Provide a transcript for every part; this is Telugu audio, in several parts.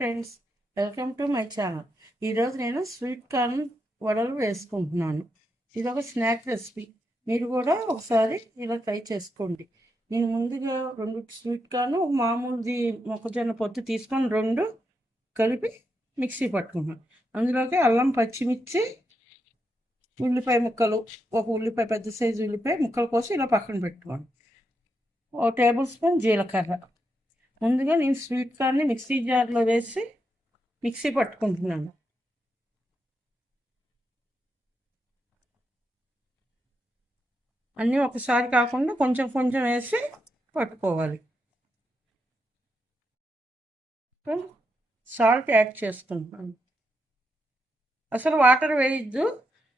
Friends, welcome to my channel. ఈరోజు నేను స్వీట్ కార్న్ వడలు వేసుకుంటున్నాను. ఇది ఒక స్నాక్ రెసిపీ. మీరు కూడా ఒకసారి ఇలా ట్రై చేసుకోండి. నేను ముందుగా 2 స్వీట్ కార్న్ మామూలుది మొక్కజొన్న పొత్తు తీసుకొని 2 కలిపి మిక్సీ పట్టుకున్నాను. అందులోకి అల్లం, పచ్చిమిర్చి, ఉల్లిపాయ ముక్కలు, ఒక ఉల్లిపాయ, పెద్ద సైజు ఉల్లిపాయ ముక్కల కోసం ఇలా పక్కన పెట్టుకోండి. 1 టేబుల్ స్పూన్ జీలకర్ర. ముందుగా నేను స్వీట్ కార్న్ని మిక్సీ జార్లో వేసి మిక్సీ పట్టుకుంటున్నాను. అన్నీ ఒకసారి కాకుండా కొంచెం కొంచెం వేసి పట్టుకోవాలి. సాల్ట్ యాడ్ చేసుకుంటున్నాను. అసలు వాటర్ వేయద్దు,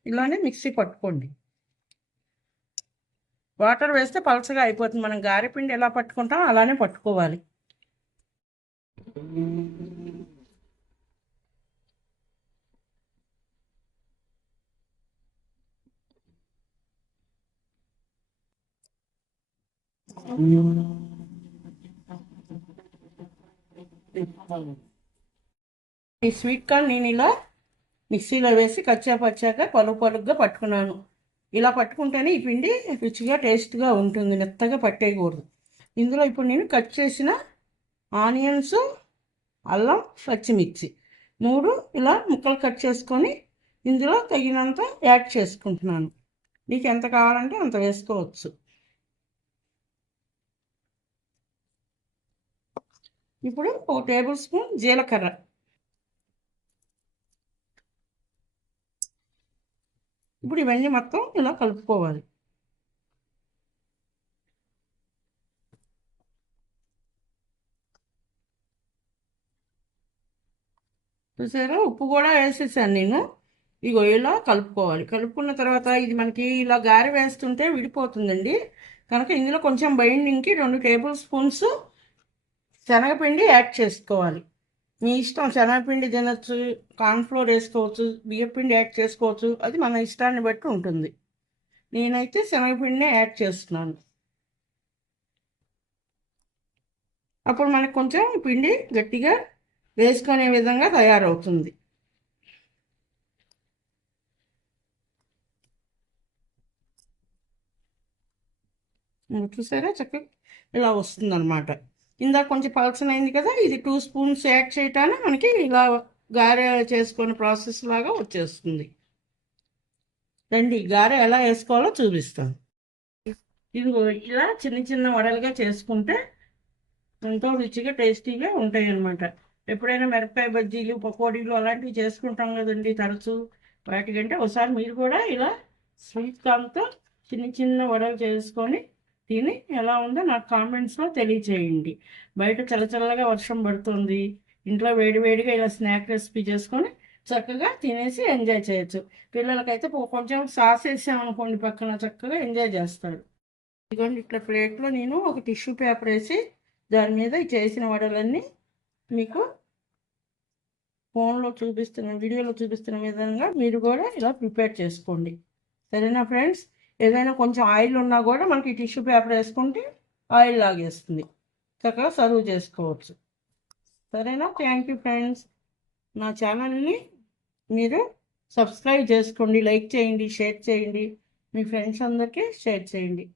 ఇలానే మిక్సీ పట్టుకోండి. వాటర్ వేస్తే పలచగా అయిపోతుంది. మనం గారెపిండి ఎలా పట్టుకుంటాం అలానే పట్టుకోవాలి. ఈ స్వీట్ కార్న్ నేను ఇలా మిక్సీలో వేసి కచ్చా పచ్చాక పలుగ్గా పట్టుకున్నాను. ఇలా పట్టుకుంటేనే ఈ పిండి రుచిగా టేస్ట్గా ఉంటుంది. మెత్తగా పట్టేయకూడదు. ఇందులో ఇప్పుడు నేను కట్ చేసిన ఆనియన్స్, అల్లం, పచ్చిమిర్చి 3 ఇలా ముక్కలు కట్ చేసుకొని ఇందులో తగినంత యాడ్ చేసుకుంటున్నాను. మీకు ఎంత కావాలంటే అంత వేసుకోవచ్చు. ఇప్పుడు 1 టేబుల్ స్పూన్ జీలకర్ర, ఇప్పుడు ఇవన్నీ మొత్తం ఇలా కలుపుకోవాలి. చూసారా, ఉప్పు కూడా వేసేసాను నేను. ఇగో ఇలా కలుపుకోవాలి. కలుపుకున్న తర్వాత ఇది మనకి ఇలా గారె వేస్తుంటే విడిపోతుందండి. కనుక ఇందులో కొంచెం బైండింగ్కి 2 టేబుల్ స్పూన్స్ శనగపిండి యాడ్ చేసుకోవాలి. మీ ఇష్టం, శనగపిండి తినచ్చు, కార్న్ఫ్లోర్ వేసుకోవచ్చు, బియ్యపిండి యాడ్ చేసుకోవచ్చు. అది మన ఇష్టాన్ని బట్టి ఉంటుంది. నేనైతే శనగపిండినే యాడ్ చేస్తున్నాను. అప్పుడు మనకు కొంచెం పిండి గట్టిగా వేసుకునే విధంగా తయారవుతుంది. చూసారా, చక్కగా ఇలా వస్తుంది అనమాట. ఇందాక కొంచెం పలచనైంది కదా, ఇది 2 స్పూన్స్ యాడ్ చేయటానికి మనకి ఇలా గారె చేసుకునే ప్రాసెస్ లాగా వచ్చేస్తుంది. రండి, గారె ఎలా వేసుకోవాలో చూపిస్తాను. ఇది ఇలా చిన్న చిన్న వడలుగా చేసుకుంటే ఎంతో రుచిగా టేస్టీగా ఉంటాయి అన్నమాట. ఎప్పుడైనా మిరపకాయ బజ్జీలు, పకోడీలు అలాంటివి చేసుకుంటాం కదండి తరచూ. వాటికంటే ఒకసారి మీరు కూడా ఇలా స్వీట్ కార్న్తో చిన్న చిన్న వడలు చేసుకొని తిని ఎలా ఉందో నాకు కామెంట్స్లో తెలియచేయండి. బయట చల్లచల్లగా వర్షం పడుతుంది. ఇంట్లో వేడివేడిగా ఇలా స్నాక్ రెసిపీ చేసుకొని చక్కగా తినేసి ఎంజాయ్ చేయొచ్చు. పిల్లలకైతే కొంచెం సాస్ వేసామనుకోండి పక్కన, చక్కగా ఎంజాయ్ చేస్తారు. ఇదిగోండి, ఇట్లా ప్లేట్లో నేను ఒక టిష్యూ పేపర్ వేసి దాని మీద చేసిన వడలన్నీ మీకు వీడియోలో చూపిస్తున్న విధంగా మీరు కూడా ఇలా ప్రిపేర్ చేసుకోండి. సరేనా ఫ్రెండ్స్? ఏదైనా కొంచెం ఆయిల్ ఉన్నా కూడా మనకి టిష్యూ పేపర్ వేసుకుంటే ఆయిల్ లాగేస్తుంది. చక్కగా సర్వ్ చేసుకోవచ్చు. సరేనా? Thank you friends. నా ఛానల్ని మీరు సబ్స్క్రైబ్ చేసుకోండి, లైక్ చేయండి, షేర్ చేయండి, మీ ఫ్రెండ్స్ అందరికీ షేర్ చేయండి.